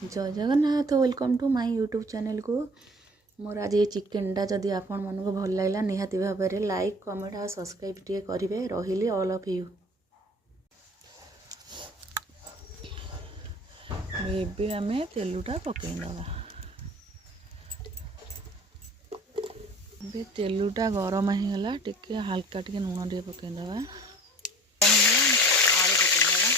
जय Jagannath welcome to my YouTube channel को मोर आज ये चिकेनटा जदि आपण मानक भल लागला निहाती भाव में लाइक कमेंट और सब्सक्राइब टे करेंगे रही ऑल ऑफ यू। एबे आमे तेलुटा पकईदबा ए तेलुटा गरम होगा टिके हल्का टिके लुण टे पकईदबा आलू पकईदबा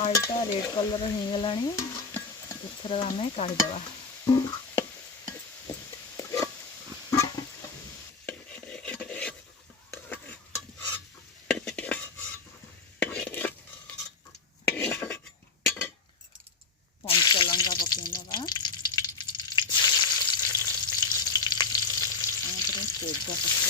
आलटा रेड कलर हो गला एथर आम काढ़ीदबा पंचा लंका पकईदबा तेजपत्र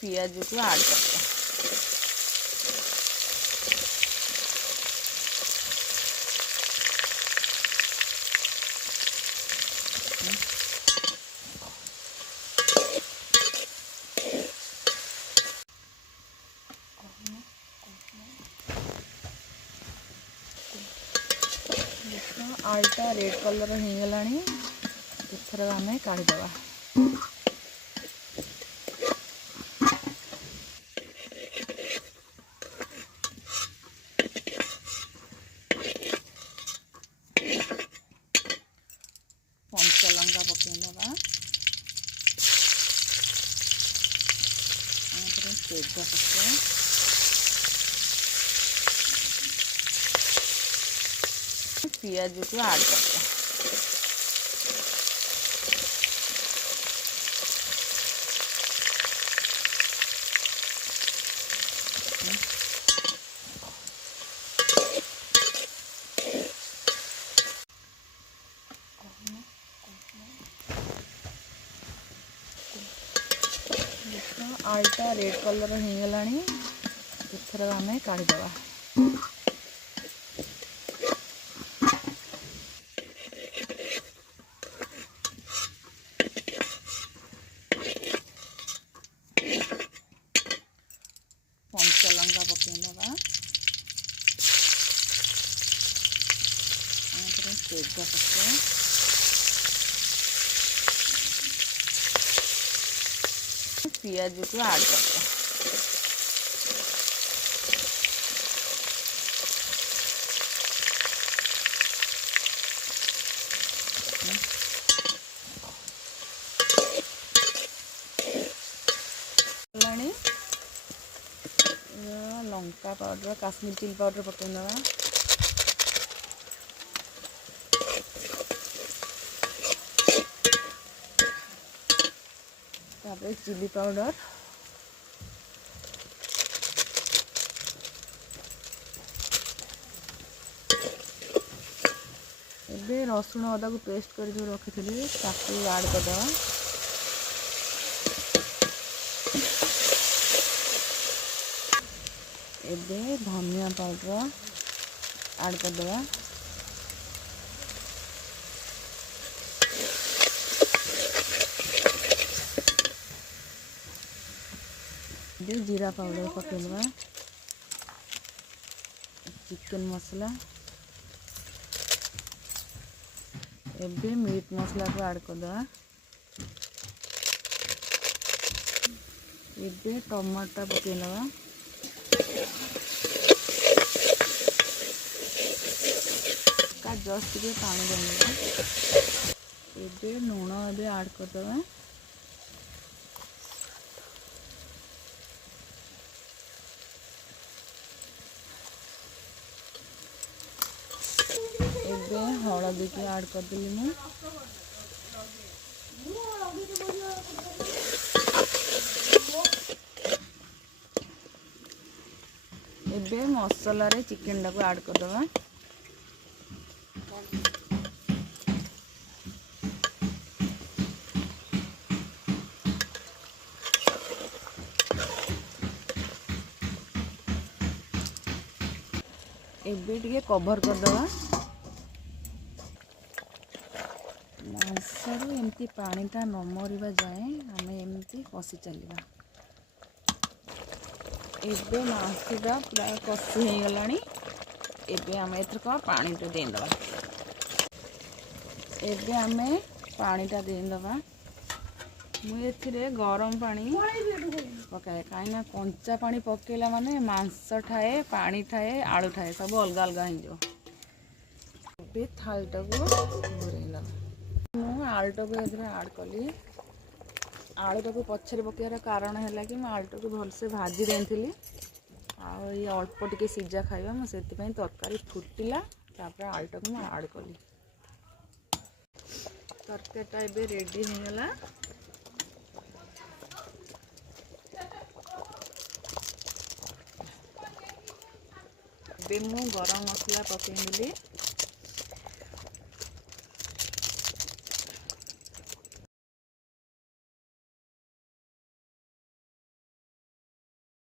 पियाज को ऐड करवा आलटा रेड कलर हो गला एथर आम काढ़ीदबा पंचा लंका पकईदबा तेजपत्र पियाज को ऐड करवा आलटा रेड कलर हो गला एथर आम काढ़ीदबा पंचा लंका पकईदबा तेजपत्र पियाज को ऐड करवा लंका पाउडर काश्मीर चिली पाउडर पकईदबा तापर चिली पाउडर एबे रसुण अदा को पेस्ट कर जो रखी थी ताकू ऐड करदबा एबे धनिया पाउडर ऐड करदबा जीरा पाउडर पकईदबा चिकन मसला एबे मीट मसला को ऐड करदबा एबे टमाटर पकईदबा का जस्ट टिके पानी देवा एबे लुण एबे ऐड करदबा एबे हलदी को ऐड करदेली मैं एबे मसला रे चिकन टाको ऐड करदबा एबे टिके कवर करदवा मांसरू एमती पानीटा न मरिबा जाए आम एमती कषि चलवा। एबे मांसटा प्राय कषि हो गलानी। एबे आम एथरक पानीटा देदवा। एबे आम पानीटा देदवा। मुझे गरम पानी पकाए कहीं कंचा पानी पकेला माने मांस ठाए पानी ठाए आलू ठाए सब अलग अलग हो थालटा को घूरेला। मु आलूटा को एथरे आड कली। आलूटा को पछरे पकेवार कारण है कि आलूटा को भलसे भाजी देती ये अल्प टिके सीजा खाइबा मुझे तरकारी फुटिला तापर आलूटा को आड कली। तरकारीटा एबे रेडी हो गला। एबे मु गरम मसला पकेदेली।